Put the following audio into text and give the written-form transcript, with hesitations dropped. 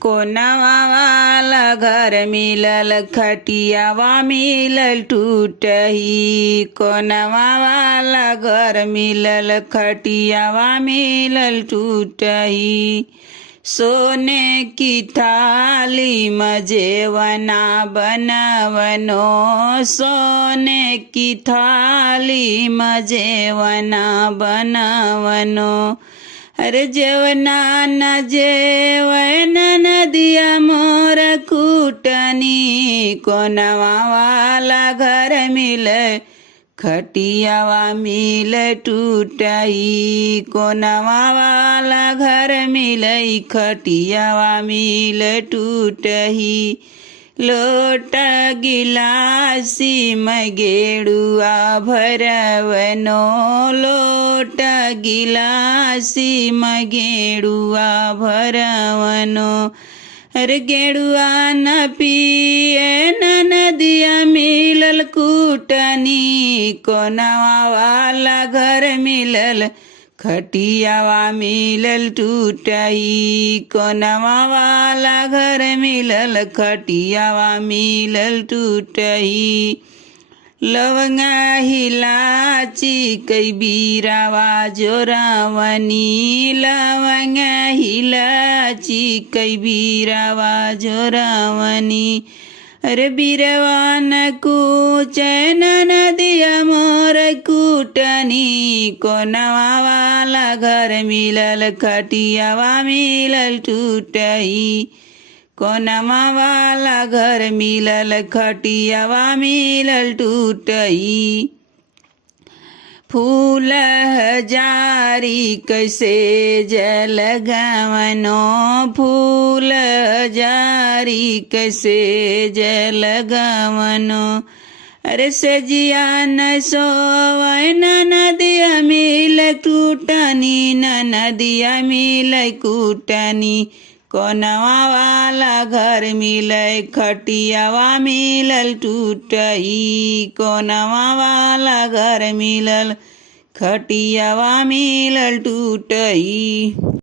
कोनवा वाला घर मिलल खटियावा मिलल टूटही। कोनवा वाला घर मिलल खटियावा मिलल टूटही। सोने की थाली मजेवना बनवनो, सोने की थाली मजेवना बनवनो। अरे जेवना न जेवन नदिया मोर कूटनी। कोनवा वाला घर मिले खटियावा मिल टूटही। कोनवा वाला घर मिले खटियावा मिल टूटही। लोट गिलासी मगेड़ुआ भरवनो, लोट गिलासी मगेड़ुआ भरवनो। अरे गेड़ुआ न पिए न नदिया मिलल कूटनी। कोनवा वाला घर मिलल खटियावा मिलल टूटही। कोनवा वाला घर मिलल खटियावा मिलल टूटही। लवंगा हिलाची कई बीरावा जोरावनी, लवंगा हिलाची कई बीरावा जोरावनी। अरे बीरवा न कूचैन नदिया मोर कूटनी। कोनवा वाला घर मिलल खटियावा मिलल टूटही। कोनवा वाला घर मिलल खटियावा मिलल टूटही। फूल हजारी कैसे जल गवनो, फूल हजारी कैसे जल गवनो। अरे सजिया न सोवन नदिया मिल टूटनी, न नदिया मिल कूटनी। कोनवा वाला घर मिले खटियावा मिलल टूटही। कोनवा वाला घर मिलल खटियावा मिलल टूटही।